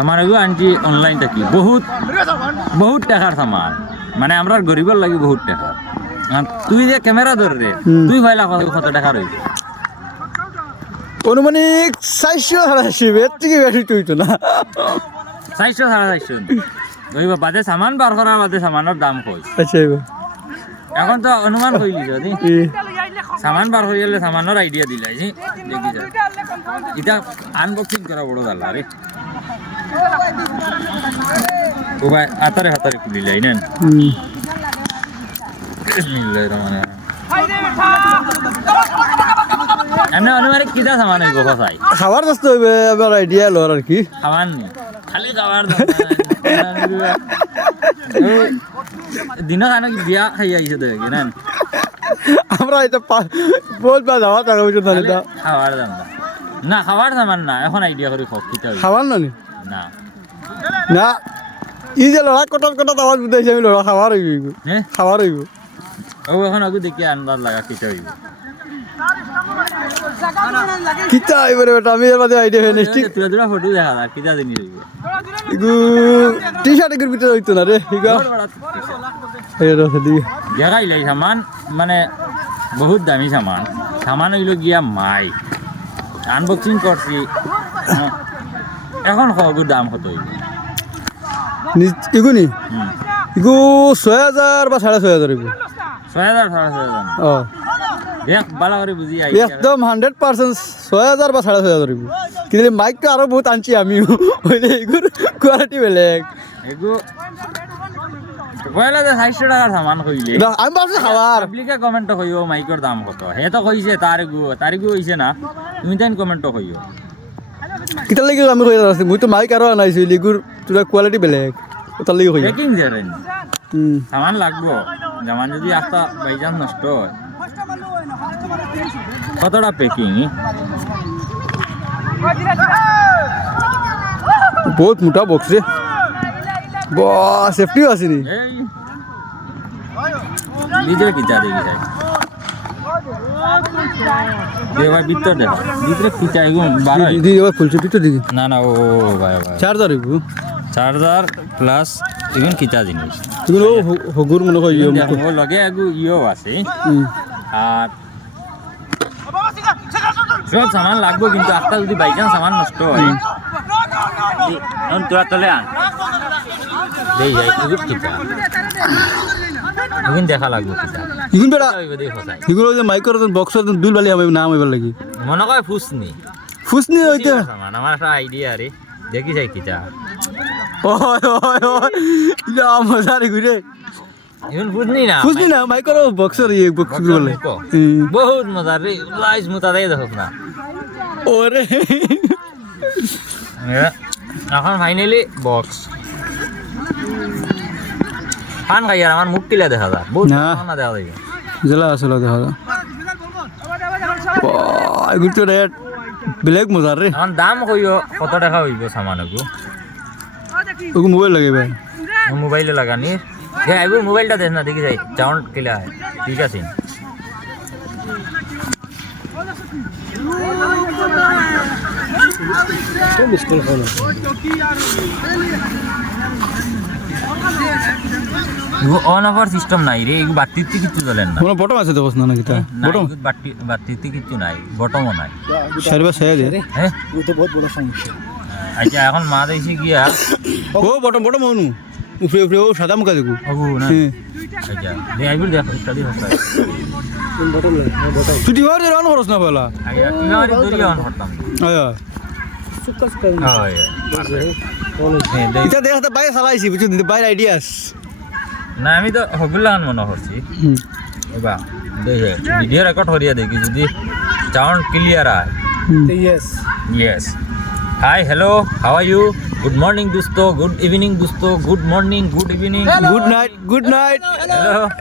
আমার এগু আনছি অনলাইন থাকি বহুত বহুত টাকার সামান মানে আমরা গরিবের লাগে বহুত টাকা আর তুই যে ক্যামেরা ধর রে তুই ভাইলা কত টাকা রইল অনুমানিক 400 এর থেকে বেশি তুইতো না 400 450 ওই বাদে সামান বার করার বাদে সামানের দাম কই আচ্ছা এখন তো অনুমান কইলি যদি সামান বার হয়ে গেলে সামানের আইডিয়া দিলাই জি দেখি যা এটা আনবক্সিং করা বড় দাল আরে ও ভাই হাতারে হাতারে খুলি লাই নেন বিসমিল্লাহির রহমানির রহিম এমনি অনুমানে কিটা সামান হইব কথাই খাবার দস্ত হইবে আবার আইডিয়া লর আর কি খাবার নি খালি খাবার দিন খানো কি বিয়া খাই আইছে তো কি না আমরা এটা বহুত বা যাওয়া টাকা পয়সা না এটা খাবার দাম না খাবার সামান না এখন আইডিয়া করে খপ কিটা খাবার না নি না না ই যে লড়া কটার কটা আওয়াজ বুঝাইছে আমি লড়া খাবার হইব হ্যাঁ খাবার হইব ও এখন আগু দেখি আন্দাজ লাগা কিটা হইব কিতা হইব রে বেটা আমি এর বাদে আইডিয়া হয় না ঠিক তুই দুটা ফটো দেখা আর কিটা দিনি হইব ইগু টি-শার্ট এর ভিতরে হইতো না রে ইগা এই রে দি দেখাই লাই সামান মানে বহুত দামি সামান সামান হইল গিয়া মাই আনবক্সিং করছি এখন কগু দাম কত হইব ইগু নি ইগু 6000 বা 6500 ইগু 6000 6500 ও দেখ ভালো করে বুঝি আই একদম 100% 6000 বা 6500 ইগু কিন্তু মাইক তো আরো বহুত আনছি আমি ওইলে ইগুর কোয়ালিটি বেলেগ এগু কইলা যে 600 টাকার সামান কইলে আমি ভাবছি খাবার পাবলিকে কমেন্ট কইও মাইকের দাম কত হে তো কইছে তারিগু হইছে না তুমি তাইন কমেন্ট কইও কিতা লাগি আমি কই আছি মই তো মাইক আরো আনাইছি লিগুর তোরা কোয়ালিটি বেলেগ ওটা লাগি কই পেকিং জানেন সামান লাগবো জামান যদি একটা বাইজান নষ্ট হয় কতটা পেকিং বহুত মোটা বক্স রে বা সেফটি আছে নি এই ভিতরে কি চাই দেখি চাই দেবা ভিতর দেখ ভিতরে কি চাই গো 12 দি এবার ফুলছে তো দিদি না না ও ভাই ভাই চার্জার ইগু চার্জার প্লাস ইভেন কিটা জিনিস তুমি হগুর মনে কই ও লগে আগু ইও আছে আর সব সামান লাগবো কিন্তু একটা যদি বাইচান্স সামান নষ্ট হয় এখন তোরা তলে আন দেই যাই খুব কিটা এখন দেখা লাগবো কিটা ইগুন বেটা হইব দেই ফসাই ইগুলো যে মাইকের বক্সের দুল বালি হবে নাম হইবার লাগি মনে কয় ফুসনি ফুসনি হইতে সামান আমার একটা আইডিয়া রে দেখি যাই কিটা ওই ওই ওই ইলা মজা রে ঘুরে এখন ফুসনি না ফুসনি না মাইকের বক্সের এই বক্স বলে বহুত মজা রে লাইস মুতা দেই দেখো না ওরে এখন ফাইনালি বক্স পান খাই আর আমার মুখ কিলা দেখা যায় বহুত না দেখা যায় জেলা আসলে দেখা যায় এগুলো তো রেট ব্ল্যাক মজার রে এখন দাম কইও কত টাকা হইব সামানগু ওকে মোবাইল লাগে ভাই মোবাইলে লাগানি হে আইবো মোবাইলটা দেখ না দেখি যাই সাউন্ড কিলা হয় ঠিক আছে তো মুশকিল হলো অন অফার সিস্টেম নাই রে এই বাতিতে কিছু চলেন না কোনো বটম আছে তো না নাকি তা বটম বাতিতে কিছু নাই বটমও নাই সারবা সায়া দে হ্যাঁ ও তো বহুত বড় সমস্যা আচ্ছা এখন মা দেইছে গিয়া ও বটম বটম অনু উপরে উপরে ও সাদা মুখা দেখো ওগু না আচ্ছা দে আইবি দেখো স্টাডি হচ্ছে বটম লাগে বটম তুই হরে রান করছ না বলা আইয়া কিনারে দড়ি অন করতাম আয়া সুকাস করে আয়া এটা দেখতে বাইরে চালাইছি বুঝছো বাইরে আইডিয়াস না আমি তো হগুলান মনে করছি এবা দেখে ভিডিও রেকর্ড করিয়া দেখি যদি সাউন্ড ক্লিয়ার আয় yes hi hello how are you good morning dosto good evening dosto good morning good evening good night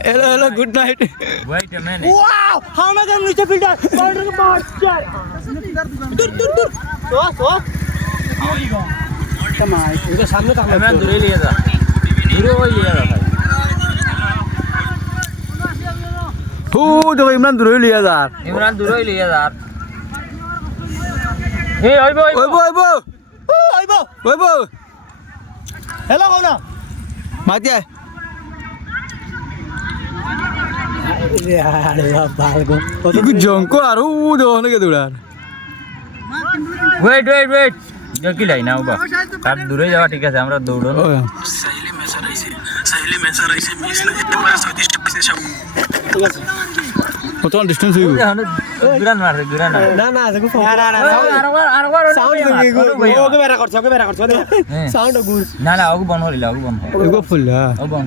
hello hello good night wait a minute wow how am I going to reach the filter boundary ke bahar chal dur how are you कमाल इसके सामने तक मैं दूर लिया था दूर लिया था हो देखो इमरान दूर लिया यार इमरान दूर लिया यार ए आइबो आइबो হেল্ল' কওঁ না মাতিয়া জঙ্কো আৰু দেৱানকে দৌৰাৰ ওয়েট কি লাই না বাবা তার দূরে যাওয়া ঠিক আছে আমরা দৌড়ো না। কত ডিস্টেন্স হইব গুরান মারে গুরান না না দেখো সাউন্ড গুড না ওকে বন হইলা ওকে বন এগো ফুলা ও বন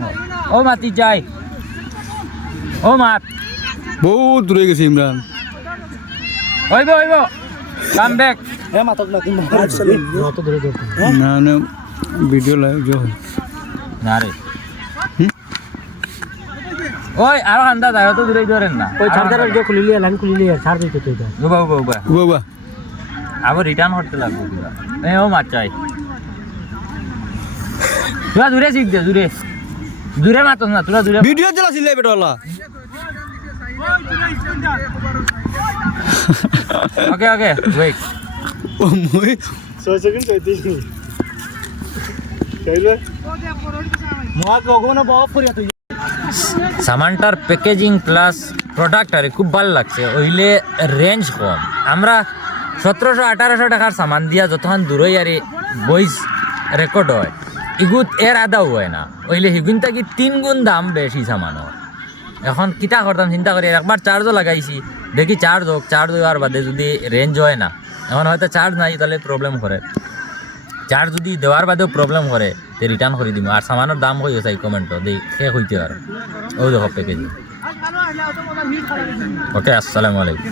ও মাতি যাই ও মাত বহুত দূরে গেছে ইমরান হইব কাম ব্যাক এ মাতক না তুমি যত ধরে ধর না না ভিডিও লাইভ जो না রে ওই আর আন্দা যায় তো দূরে ধরেন না ওই চার্জার যে খুলি লিয়া লাইন খুলি লিয়া ছাড় দিতে তো বাবা বাবা আবার রিটার্ন করতে লাগবে এ ও মাত চাই তোরা দূরে শিখ দে দূরে মাত না তোরা দূরে ভিডিও চালাছিল বেটালা ওকে ওয়েট ও মই 6 সেকেন্ড 37 মিনিট কইলে মত ভগবান বাপ করিয়া তুই সামানটার প্যাকেজিং প্লাস প্রোডাক্ট আরে খুব ভালো লাগছে ওইলে রেঞ্জ কম আমরা 1700-1800 টাকার সামান দিয়া যতক্ষণ দূরই আরে ভয়েস রেকর্ড হয় ইগুত এর আদাও হয় না ওইলে হিগুন থাকি 3 গুণ দাম বেশি সামানো এখন কিতা করতাম চিন্তা করি একবার চার্জও লাগাইছি দেখি চার্জ হওয়ার বাদে যদি রেঞ্জ হয় না এখন হয়তো চার্জ নাই তাহলে প্রবলেম করে চার্জ যদি দেওয়ার বাদেও প্রবলেম করে তে রিটার্ন করে দিব আর সামানের দাম হয়ে যায় কমেন্টও দেই শেষ হইতে আর ওই দেখো প্যাকেজিং ওকে আসসালামু আলাইকুম